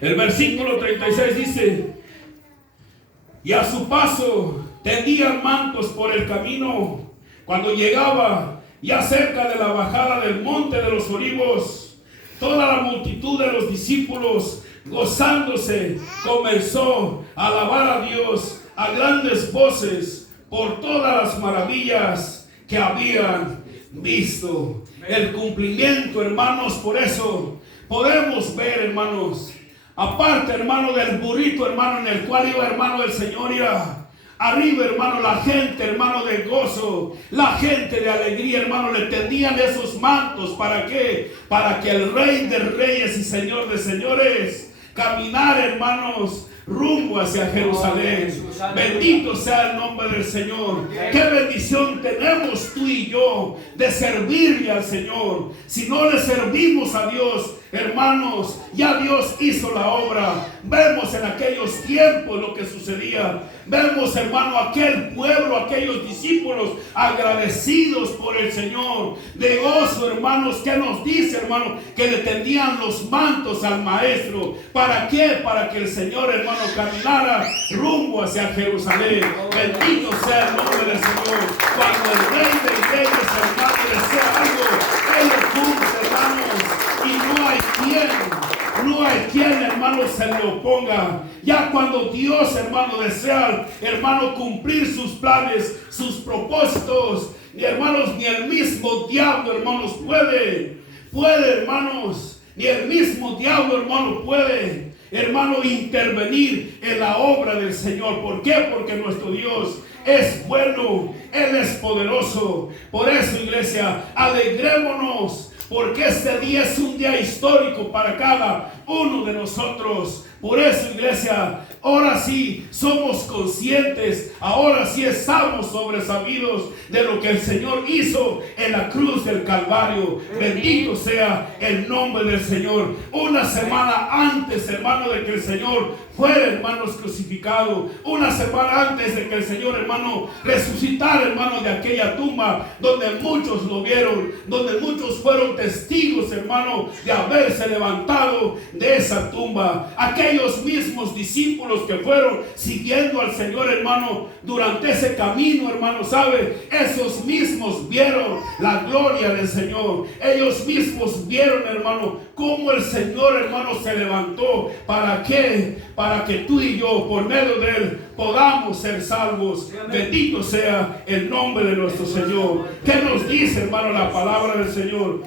El versículo 36 dice: y a su paso tendían mantos por el camino. Cuando llegaba ya cerca de la bajada del monte de los olivos, toda la multitud de los discípulos, gozándose, comenzó a alabar a Dios a grandes voces por todas las maravillas que habían visto. El cumplimiento, hermanos, por eso podemos ver, hermanos, aparte, hermano, del burrito, hermano, en el cual iba, hermano, el Señor, iba arriba, hermano, la gente, hermano, de gozo, la gente de alegría, hermano, le tendían esos mantos. ¿Para qué? Para que el Rey de Reyes y Señor de Señores caminara, hermanos, rumbo hacia Jerusalén. Bendito sea el nombre del Señor. Qué bendición tenemos tú y yo de servirle al Señor. Si no le servimos a Dios, hermanos, ya Dios hizo la obra. Vemos en aquellos tiempos lo que sucedía. Vemos, hermano, aquel pueblo, aquellos discípulos agradecidos por el Señor, de gozo, hermanos. ¿Qué nos dice, hermano? Que le tendían los mantos al Maestro. ¿Para qué? Para que el Señor, hermano, caminara rumbo hacia Jerusalén. Bendito sea el nombre del Señor. Cuando el Rey de Reyes, hermano, desea algo, Él lo cumple, hermanos, y no hay quien, hermano, se lo oponga. Ya cuando Dios, hermano, desea, hermano, cumplir sus planes, sus propósitos, y hermanos, ni el mismo diablo, hermanos, puede, hermanos, ni el mismo diablo, hermano, puede, hermano, intervenir en la obra del Señor. ¿Por qué? Porque nuestro Dios es bueno, Él es poderoso. Por eso, iglesia, alegrémonos, porque este día es un día histórico para cada uno de nosotros. Por eso, iglesia, ahora sí somos conscientes, ahora sí estamos sobresabidos de lo que el Señor hizo en la cruz del Calvario. Bendito sea el nombre del Señor. Una semana antes, hermano, de que el Señor fuera, hermanos, crucificado, una semana antes de que el Señor, hermano, resucitara, hermano, de aquella tumba donde muchos lo vieron, donde muchos fueron testigos, hermano, de haberse levantado de esa tumba. Aquellos mismos discípulos que fueron siguiendo al Señor, hermano, durante ese camino, hermano, ¿sabe? Esos mismos vieron la gloria del Señor. Ellos mismos vieron, hermano, cómo el Señor, hermano, se levantó. ¿Para qué? Para que tú y yo, por medio de Él, podamos ser salvos. Bendito sea el nombre de nuestro Señor. ¿Qué nos dice, hermano, la palabra del Señor?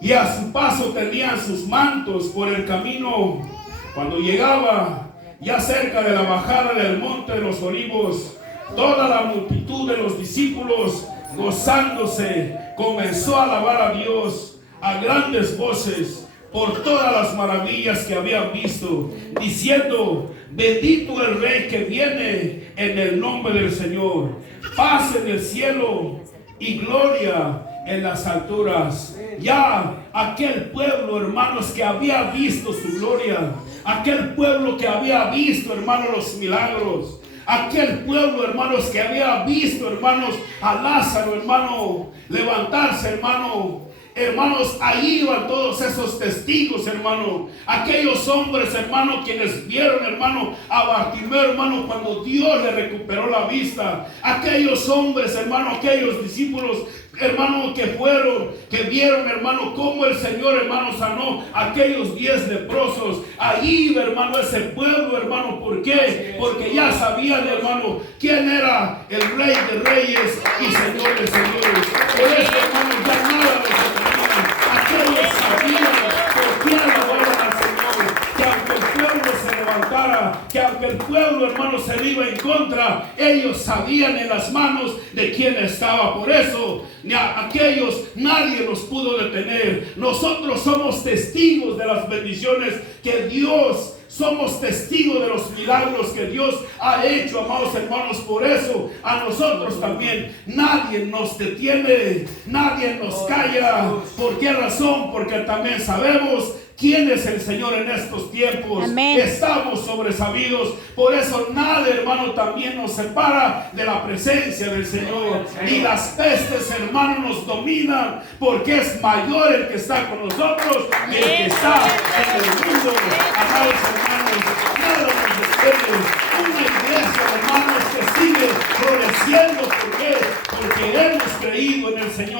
Y a su paso tenían sus mantos por el camino. Cuando llegaba ya cerca de la bajada del monte de los olivos, toda la multitud de los discípulos, gozándose, comenzó a alabar a Dios a grandes voces por todas las maravillas que habían visto, diciendo: bendito el Rey que viene en el nombre del Señor, paz en el cielo y gloria en las alturas. Ya aquel pueblo, hermanos, que había visto su gloria, aquel pueblo que había visto, hermanos, los milagros, aquel pueblo, hermanos, que había visto, hermanos, a Lázaro, hermano, levantarse, hermanos, ahí iban todos esos testigos, hermano. Aquellos hombres, hermano, quienes vieron, hermano, a Bartimeo, hermano, cuando Dios le recuperó la vista. Aquellos hombres, hermano, aquellos discípulos, hermano, que vieron, hermano, cómo el Señor, hermano, sanó a aquellos 10 leprosos. Allí iba, hermano, ese pueblo, hermano. ¿Por qué? Porque ya sabían, hermano, quién era el Rey de Reyes y Señor de Señores. Por eso, hermano, ya nada de eso tenía. Aquellos sabían por qué alababan al Señor, que aunque el pueblo se levantara, que aunque el pueblo, hermano, se le iba en contra, ellos sabían en las manos de quién estaba. Por eso, ni a aquellos nadie los pudo detener. Nosotros somos testigos de las bendiciones que Dios, somos testigos de los milagros que Dios ha hecho, amados hermanos. Por eso a nosotros también nadie nos detiene, nadie nos calla. ¿Por qué razón? Porque también sabemos quién es el Señor en estos tiempos. Amén. Estamos sobresabidos. Por eso nada, hermano, también nos separa de la presencia del Señor. Y las pestes, hermano, nos dominan, porque es mayor el que está con nosotros que el que está en el mundo.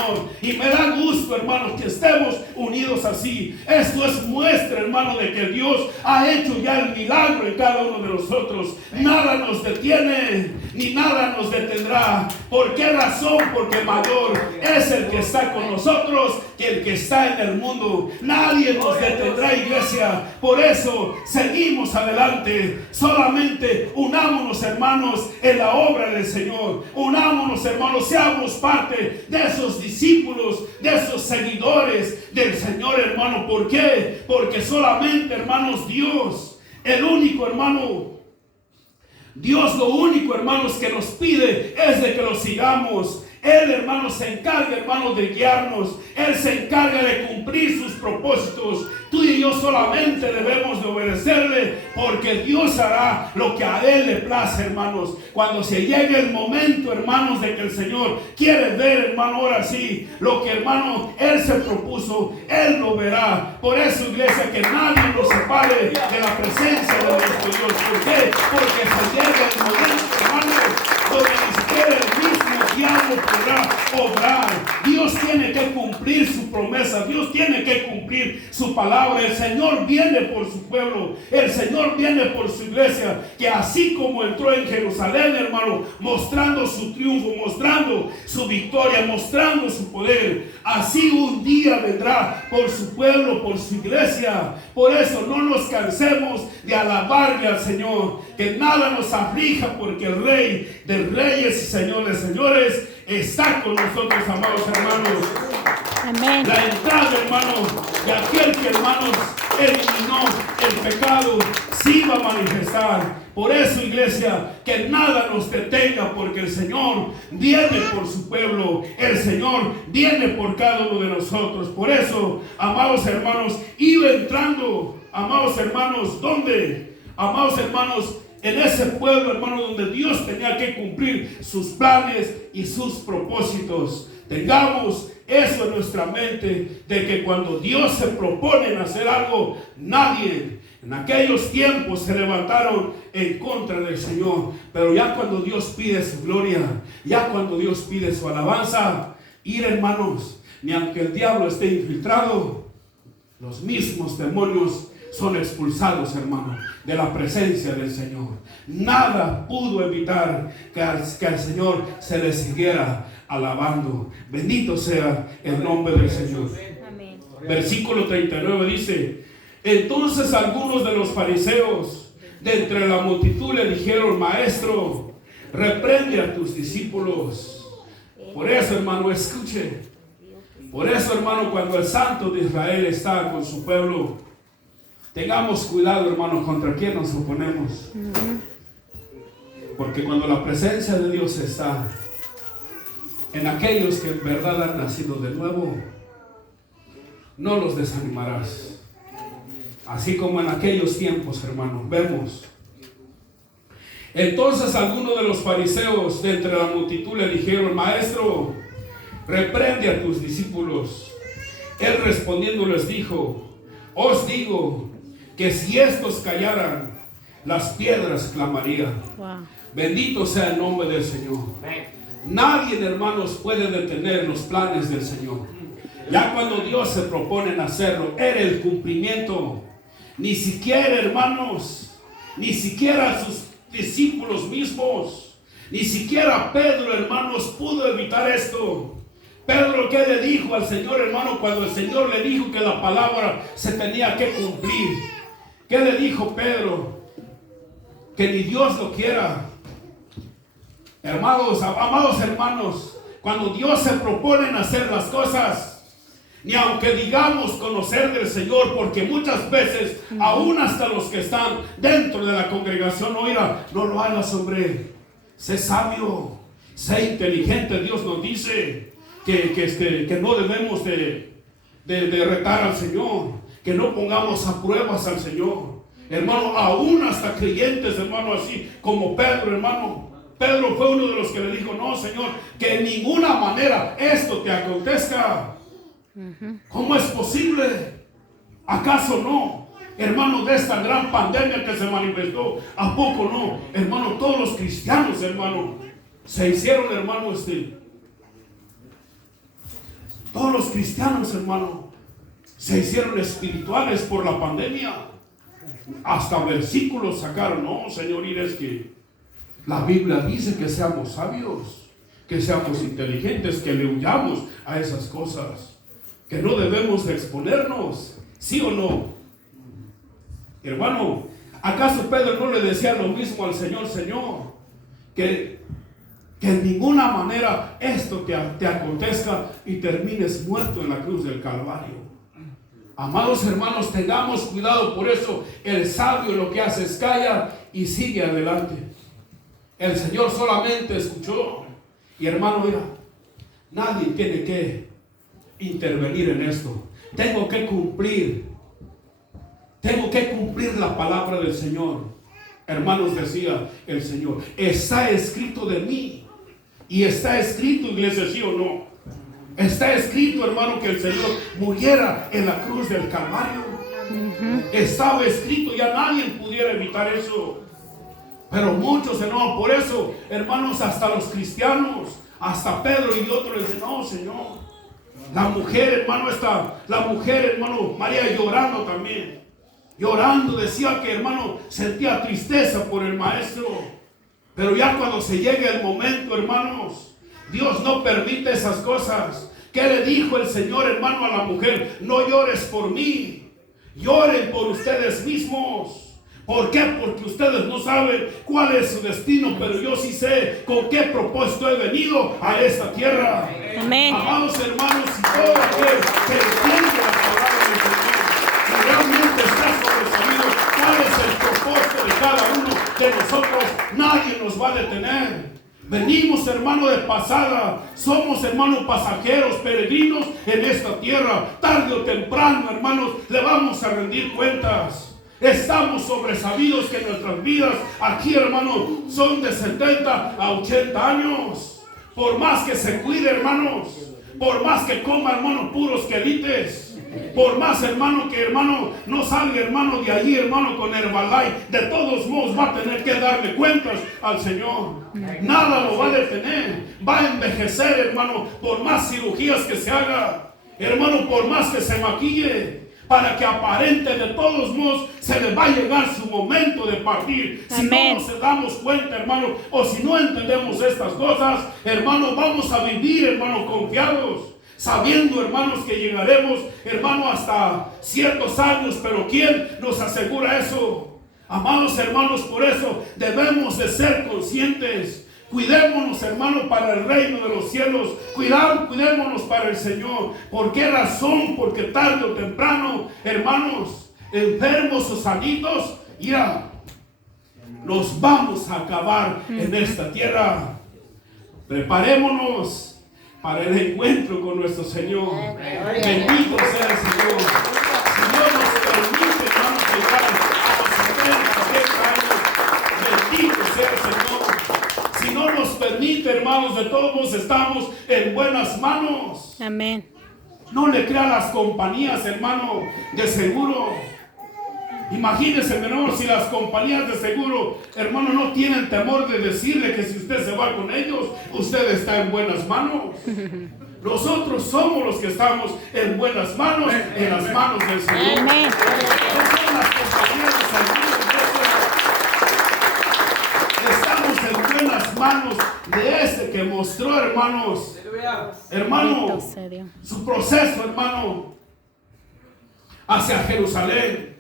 Señor. Y me da gusto, hermanos, que estemos unidos así. Esto es muestra, hermano, de que Dios ha hecho ya el milagro en cada uno de nosotros. Nada nos detiene, ni nada nos detendrá. ¿Por qué razón? Porque mayor es el que está con nosotros que el que está en el mundo. Nadie nos detendrá, iglesia. Por eso seguimos adelante. Solamente unámonos, hermanos, en la obra del Señor. Unámonos, hermanos, seamos parte de esos discípulos, de esos seguidores del Señor, hermano. ¿Por qué? Porque solamente, hermanos, Dios, el único, hermano, Dios lo único, hermanos, que nos pide es de que lo sigamos. Él, hermanos, se encarga, hermanos, de guiarnos. Él se encarga de cumplir sus propósitos. Tú y yo solamente debemos de obedecerle, porque Dios hará lo que a Él le place, hermanos. Cuando se llegue el momento, hermanos, de que el Señor quiere ver, hermano, ahora sí, lo que, hermano, Él se propuso, Él lo verá. Por eso, iglesia, que nadie nos separe de la presencia de nuestro Dios. ¿Por qué? Porque se llega el momento, hermanos, donde ni siquiera el mismo diablo podrá obrar. Dios tiene que cumplir su promesa. Dios tiene que cumplir su palabra. El Señor viene por su pueblo. El Señor viene por su iglesia. Que así como entró en Jerusalén, hermano, mostrando su triunfo, mostrando su victoria, mostrando su poder, así un día vendrá por su pueblo, por su iglesia. Por eso no nos cansemos de alabarle al Señor. Que nada nos aflija, porque el Rey de Reyes y Señor de Señores está con nosotros, amados hermanos. Amén. La entrada, hermanos, de aquel que, hermanos, eliminó el pecado, sí va a manifestar. Por eso, iglesia, que nada nos detenga, porque el Señor viene por su pueblo. El Señor viene por cada uno de nosotros. Por eso, amados hermanos, iba entrando, amados hermanos, ¿dónde? Amados hermanos, en ese pueblo, hermano, donde Dios tenía que cumplir sus planes y sus propósitos. Tengamos eso en nuestra mente, de que cuando Dios se propone en hacer algo, nadie en aquellos tiempos se levantaron en contra del Señor. Pero ya cuando Dios pide su gloria, ya cuando Dios pide su alabanza, ir, hermanos, ni aunque el diablo esté infiltrado, los mismos demonios son expulsados, hermano, de la presencia del Señor. Nada pudo evitar que al Señor se le siguiera alabando. Bendito sea el nombre del Señor. Amén. Versículo 39 dice: entonces algunos de los fariseos de entre la multitud le dijeron: Maestro, reprende a tus discípulos. Por eso, hermano, escuche. Por eso, hermano, cuando el Santo de Israel está con su pueblo, tengamos cuidado, hermano, contra quién nos oponemos. Porque cuando la presencia de Dios está en aquellos que en verdad han nacido de nuevo, no los desanimarás. Así como en aquellos tiempos, hermano, vemos. Entonces algunos de los fariseos de entre la multitud le dijeron: Maestro, reprende a tus discípulos. Él respondiendo les dijo: os digo que si estos callaran, las piedras clamarían. Wow. Bendito sea el nombre del Señor. Nadie, hermanos, puede detener los planes del Señor. Ya cuando Dios se propone en hacerlo, era el cumplimiento. Ni siquiera, hermanos, ni siquiera sus discípulos mismos, ni siquiera Pedro, hermanos, pudo evitar esto. Pedro, ¿qué le dijo al Señor, hermano, cuando el Señor le dijo que la palabra se tenía que cumplir? ¿Qué le dijo Pedro? Que ni Dios lo quiera. Hermanos, amados hermanos, cuando Dios se propone en hacer las cosas, ni aunque digamos conocer del Señor, porque muchas veces, aún hasta los que están dentro de la congregación, oiga, no lo hagas, hombre. Sé sabio, sé inteligente. Dios nos dice que no debemos de retar al Señor, que no pongamos a pruebas al Señor. Hermano, aún hasta creyentes, hermano, así como Pedro, hermano. Pedro fue uno de los que le dijo: no, Señor, que en ninguna manera esto te acontezca. ¿Cómo es posible? ¿Acaso no? Hermano, de esta gran pandemia que se manifestó, ¿a poco no? Hermano, todos los cristianos, hermano, se hicieron, hermano, Todos los cristianos, hermano, se hicieron espirituales por la pandemia. Hasta versículos sacaron. No, señor, es que la Biblia dice que seamos sabios, que seamos inteligentes, que le huyamos a esas cosas, que no debemos de exponernos. ¿Sí o no? Hermano, ¿acaso Pedro no le decía lo mismo al Señor? Señor, que en ninguna manera esto te acontezca y termines muerto en la cruz del Calvario. Amados hermanos, tengamos cuidado. Por eso el sabio lo que hace es calla y sigue adelante. El Señor solamente escuchó. Y hermano, mira, nadie tiene que intervenir en esto. Tengo que cumplir la palabra del Señor. Hermanos, decía el Señor, está escrito de mí. Y está escrito, iglesia, ¿sí o no? Está escrito, hermano, que el Señor muriera en la cruz del Calvario. Estaba escrito, ya nadie pudiera evitar eso. Pero muchos, hermano, por eso, hermanos, hasta los cristianos, hasta Pedro y otros les dicen, no, Señor. La mujer, hermano, María llorando también. Llorando, decía que, hermano, sentía tristeza por el maestro. Pero ya cuando se llega el momento, hermanos, Dios no permite esas cosas. ¿Qué le dijo el Señor, hermano, a la mujer? No llores por mí, lloren por ustedes mismos. ¿Por qué? Porque ustedes no saben cuál es su destino, pero yo sí sé con qué propósito he venido a esta tierra. Amén. Amados hermanos, y todo aquel que entiende la palabra del Señor, que realmente está sobresabido cuál es el propósito de cada uno de nosotros, nadie nos va a detener. Venimos, hermano, de pasada. Somos, hermano, pasajeros, peregrinos en esta tierra. Tarde o temprano, hermanos, le vamos a rendir cuentas. Estamos sobresabidos que nuestras vidas aquí, hermano, son de 70 a 80 años. Por más que se cuide, hermanos, por más que coma, hermano, puros quelites, por más, hermano, que, hermano, no salga, hermano, de allí, hermano, con Herbalife, de todos modos va a tener que darle cuentas al Señor. Nada lo va a detener. Va a envejecer, hermano, por más cirugías que se haga, hermano, por más que se maquille, para que aparente, de todos modos se le va a llegar su momento de partir. Si no nos damos cuenta, hermano, o si no entendemos estas cosas, hermano, vamos a vivir, hermano, confiados, sabiendo, hermanos, que llegaremos, hermano, hasta ciertos años. Pero ¿quién nos asegura eso? Amados hermanos, por eso debemos de ser conscientes. Cuidémonos, hermano, para el reino de los cielos. Cuidémonos para el Señor. ¿Por qué razón? Porque tarde o temprano, hermanos, enfermos o sanitos, ya nos vamos a acabar en esta tierra. Preparémonos para el encuentro con nuestro Señor. Bendito sea el Señor. Si Dios nos permite, hermanos, llegar a los 70 años, bendito sea el Señor. Si no nos permite, hermanos, de todos estamos en buenas manos. Amén. No le crea a las compañías, hermano, de seguro. Imagínense, hermano, si las compañías de seguro, hermano, no tienen temor de decirle que si usted se va con ellos, usted está en buenas manos. Nosotros somos los que estamos en buenas manos, en las manos del Señor. Amén. No son las compañías de seguro. Estamos en buenas manos de ese que mostró, hermanos, hermano, su proceso, hermano, hacia Jerusalén.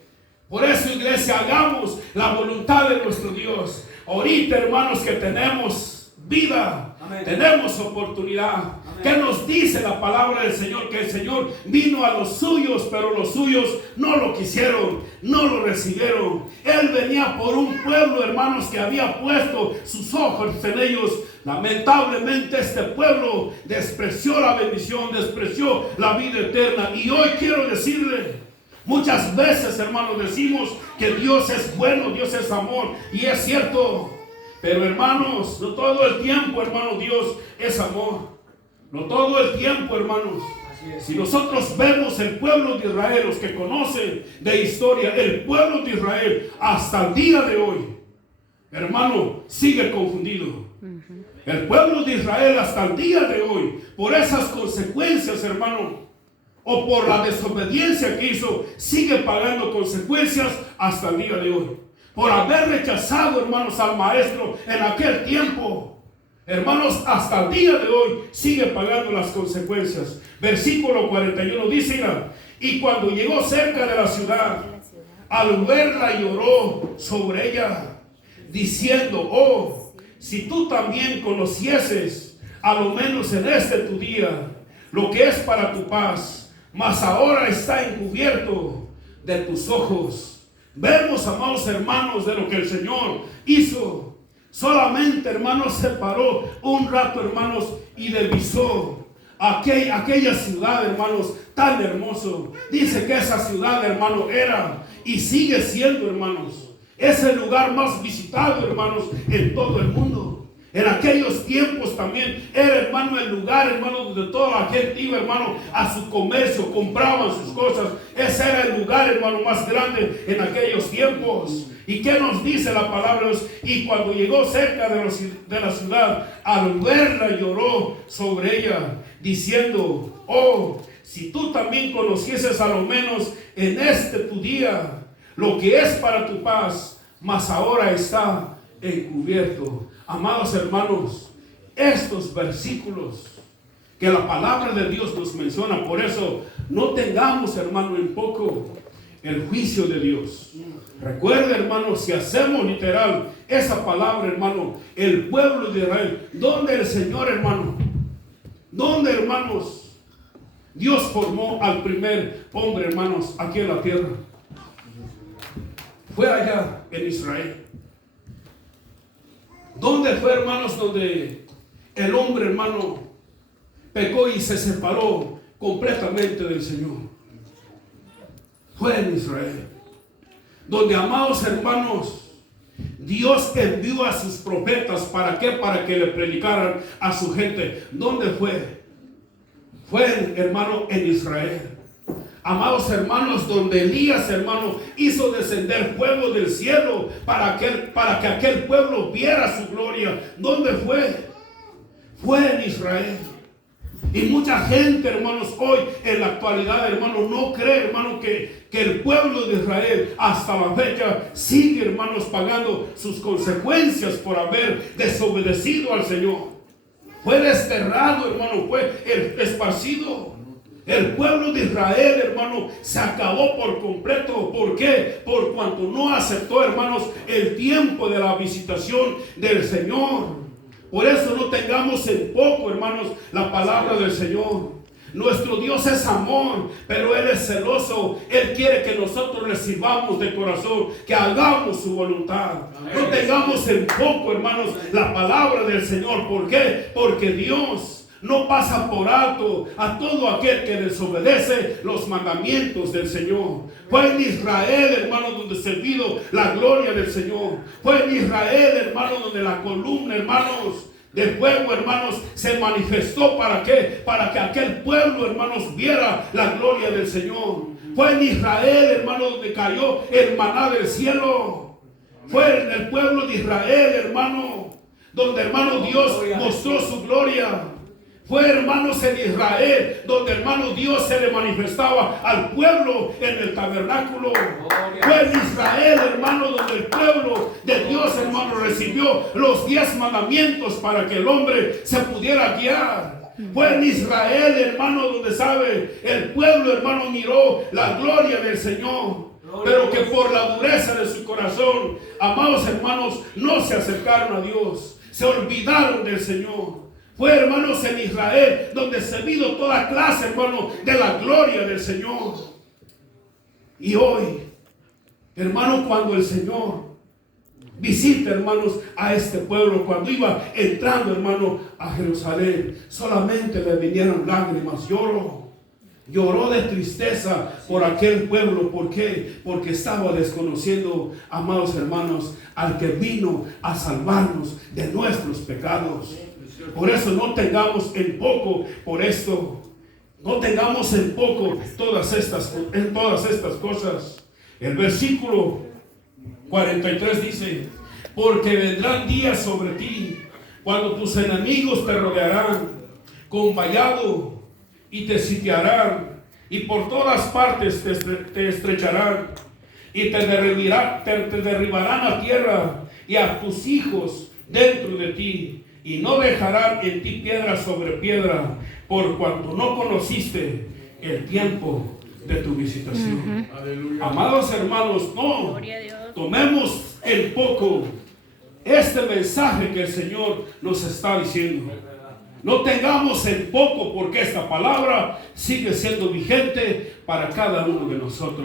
Por eso, iglesia, hagamos la voluntad de nuestro Dios. Ahorita, hermanos, que tenemos vida, amén, tenemos oportunidad. Amén. ¿Qué nos dice la palabra del Señor? Que el Señor vino a los suyos, pero los suyos no lo quisieron, no lo recibieron. Él venía por un pueblo, hermanos, que había puesto sus ojos en ellos. Lamentablemente este pueblo despreció la bendición, despreció la vida eterna. Y hoy quiero decirle, muchas veces, hermanos, decimos que Dios es bueno, Dios es amor, y es cierto. Pero, hermanos, no todo el tiempo, hermanos, Dios es amor. No todo el tiempo, hermanos. Si nosotros vemos el pueblo de Israel, los que conocen de historia, el pueblo de Israel hasta el día de hoy, hermano, sigue confundido. El pueblo de Israel hasta el día de hoy, por esas consecuencias, hermano, o por la desobediencia que hizo, sigue pagando consecuencias hasta el día de hoy. Por haber rechazado, hermanos, al maestro en aquel tiempo, hermanos, hasta el día de hoy sigue pagando las consecuencias. Versículo 41 dice: y cuando llegó cerca de la ciudad, al verla lloró sobre ella, diciendo: oh, si tú también conocieses, a lo menos en este tu día, lo que es para tu paz, mas ahora está encubierto de tus ojos. Vemos, amados hermanos, de lo que el Señor hizo. Solamente, hermanos, se paró un rato, hermanos, y divisó aquella ciudad, hermanos, tan hermoso. Dice que esa ciudad, hermano, era y sigue siendo, hermanos, es el lugar más visitado, hermanos, en todo el mundo. En aquellos tiempos también era, hermano, el lugar, hermano, donde toda la gente iba, hermano, a su comercio, compraban sus cosas. Ese era el lugar, hermano, más grande en aquellos tiempos. ¿Y qué nos dice la palabra? Y cuando llegó cerca de la ciudad, al verla lloró sobre ella, diciendo: oh, si tú también conocieses a lo menos en este tu día lo que es para tu paz, mas ahora está encubierto. Amados hermanos, estos versículos que la palabra de Dios nos menciona, por eso no tengamos, hermano, en poco el juicio de Dios. Recuerda, hermano, si hacemos literal esa palabra, hermano, el pueblo de Israel, donde el Señor, hermano, donde, hermanos, Dios formó al primer hombre, hermanos, aquí en la tierra, fue allá en Israel. ¿Dónde fue, hermanos, donde el hombre, hermano, pecó y se separó completamente del Señor? Fue en Israel. Donde, amados hermanos, Dios envió a sus profetas. ¿Para qué? Para que le predicaran a su gente. ¿Dónde fue? Fue, hermano, en Israel. Amados hermanos, donde Elías, hermano, hizo descender fuego del cielo para que aquel pueblo viera su gloria. ¿Dónde fue? Fue en Israel. Y mucha gente, hermanos, hoy en la actualidad, hermano, no cree, hermano, que el pueblo de Israel hasta la fecha sigue, hermanos, pagando sus consecuencias por haber desobedecido al Señor. Fue desterrado, hermano, fue esparcido. El pueblo de Israel, hermano, se acabó por completo. ¿Por qué? Por cuanto no aceptó, hermanos, el tiempo de la visitación del Señor. Por eso no tengamos en poco, hermanos, la palabra del Señor. Nuestro Dios es amor, pero Él es celoso. Él quiere que nosotros le sirvamos de corazón, que hagamos su voluntad. No tengamos en poco, hermanos, la palabra del Señor. ¿Por qué? Porque Dios no pasa por alto a todo aquel que desobedece los mandamientos del Señor. Fue en Israel, hermano, donde se vio la gloria del Señor. Fue en Israel, hermano, donde la columna, hermanos, de fuego, hermanos, se manifestó. ¿Para qué? Para que aquel pueblo, hermanos, viera la gloria del Señor. Fue en Israel, hermano, donde cayó el maná del cielo. Fue en el pueblo de Israel, hermano, donde, hermano, Dios mostró su gloria. Fue, hermanos, en Israel donde, hermanos, Dios se le manifestaba al pueblo en el tabernáculo. Fue en Israel, hermano, donde el pueblo de Dios, hermano, recibió los 10 mandamientos para que el hombre se pudiera guiar. Fue en Israel, hermano, donde, sabe, el pueblo, hermano, miró la gloria del Señor. Pero que por la dureza de su corazón, amados hermanos, no se acercaron a Dios. Se olvidaron del Señor. Fue, hermanos, en Israel donde se vio toda clase, hermano, de la gloria del Señor. Y hoy, hermano, cuando el Señor visita, hermanos, a este pueblo, cuando iba entrando, hermano, a Jerusalén, solamente le vinieron lágrimas, lloró de tristeza por aquel pueblo. ¿Por qué? Porque estaba desconociendo, amados hermanos, al que vino a salvarnos de nuestros pecados. Por eso no tengamos en poco por esto. No tengamos en poco todas estas cosas. El versículo 43 dice: porque vendrán días sobre ti cuando tus enemigos te rodearán con vallado y te sitiarán, y por todas partes te estrecharán, y te derribarán a tierra y a tus hijos dentro de ti, y no dejarán en ti piedra sobre piedra, por cuanto no conociste el tiempo de tu visitación. Amados hermanos, no tomemos en poco este mensaje que el Señor nos está diciendo. No tengamos en poco, porque esta palabra sigue siendo vigente para cada uno de nosotros.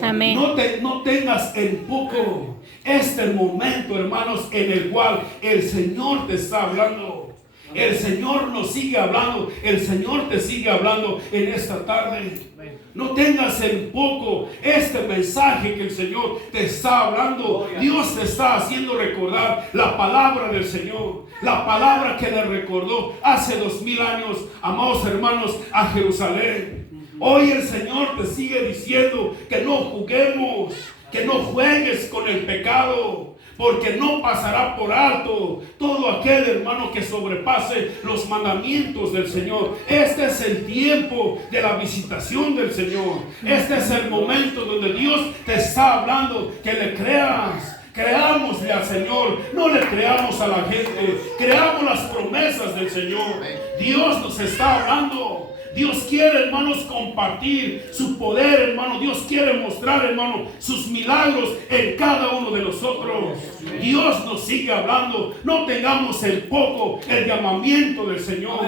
Amén. No tengas en poco este momento, hermanos, en el cual el Señor te está hablando. El Señor nos sigue hablando. El Señor te sigue hablando en esta tarde. No tengas en poco este mensaje que el Señor te está hablando. Dios te está haciendo recordar la palabra del Señor. La palabra que le recordó hace 2000 años, amados hermanos, a Jerusalén. Hoy el Señor te sigue diciendo que no juguemos, que no juegues con el pecado, porque no pasará por alto todo aquel hermano que sobrepase los mandamientos del Señor. Este es el tiempo de la visitación del Señor. Este es el momento donde Dios te está hablando que le creas. Creámosle al Señor, no le creamos a la gente, creamos las promesas del Señor. Dios nos está hablando. Dios quiere, hermanos, compartir su poder, hermano. Dios quiere mostrar, hermano, sus milagros en cada uno de nosotros. Dios nos sigue hablando. No tengamos en poco el llamamiento del Señor.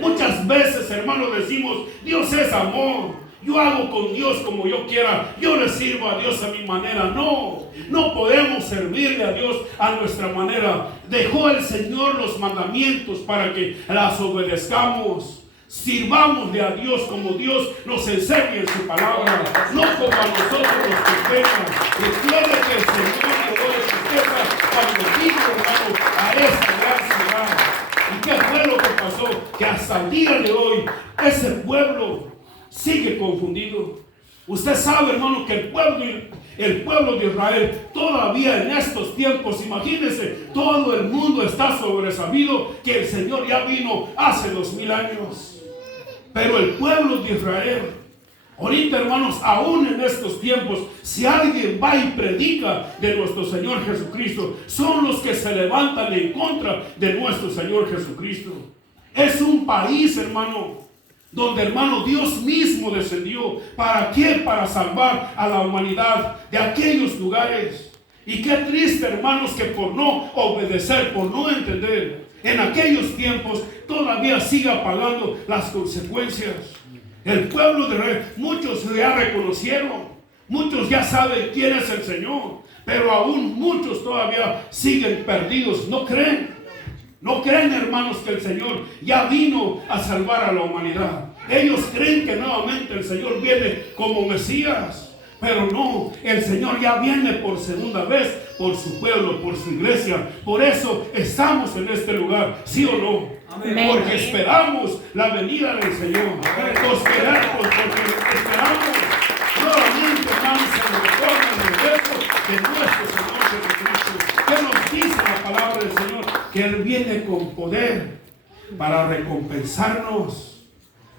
Muchas veces, hermanos, decimos, Dios es amor. Yo hago con Dios como yo quiera. Yo le sirvo a Dios a mi manera. No podemos servirle a Dios a nuestra manera. Dejó el Señor los mandamientos para que las obedezcamos. Sirvámosle a Dios como Dios nos enseña en su palabra, no como a nosotros nos convenga. Recuerde que el Señor llegó de su tierra cuando vino, hermano, a esta gran ciudad. ¿Y qué fue lo que pasó? Que hasta el día de hoy ese pueblo sigue confundido. Usted sabe, hermano, que el pueblo de Israel todavía en estos tiempos, imagínense, todo el mundo está sobresabido que el Señor ya vino hace 2000 años. Pero el pueblo de Israel, ahorita, hermanos, aún en estos tiempos, si alguien va y predica de nuestro Señor Jesucristo, son los que se levantan en contra de nuestro Señor Jesucristo. Es un país, hermano, donde, hermano, Dios mismo descendió. ¿Para qué? Para salvar a la humanidad de aquellos lugares. Y qué triste, hermanos, que por no obedecer, por no entender, en aquellos tiempos todavía siga pagando las consecuencias. El pueblo de Israel, muchos ya reconocieron, muchos ya saben quién es el Señor, pero aún muchos todavía siguen perdidos. No creen, hermanos, que el Señor ya vino a salvar a la humanidad. Ellos creen que nuevamente el Señor viene como Mesías. Pero no, el Señor ya viene por segunda vez por su pueblo, por su iglesia. Por eso estamos en este lugar, ¿sí o no? Amén. Porque esperamos la venida del Señor. Porque esperamos nuevamente, hermanos, el retorno del regreso de nuestro Señor Jesucristo. ¿Qué nos dice la palabra del Señor? Que Él viene con poder para recompensarnos,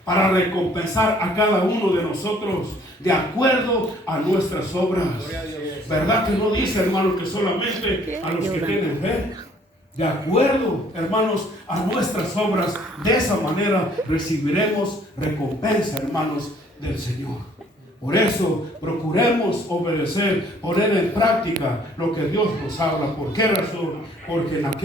para recompensar a cada uno de nosotros de acuerdo a nuestras obras. ¿Verdad que no dice, hermano, que solamente a los que tienen fe? De acuerdo, hermanos, a nuestras obras. De esa manera recibiremos recompensa, hermanos, del Señor. Por eso procuremos obedecer, poner en práctica lo que Dios nos habla. ¿Por qué razón? Porque en aquel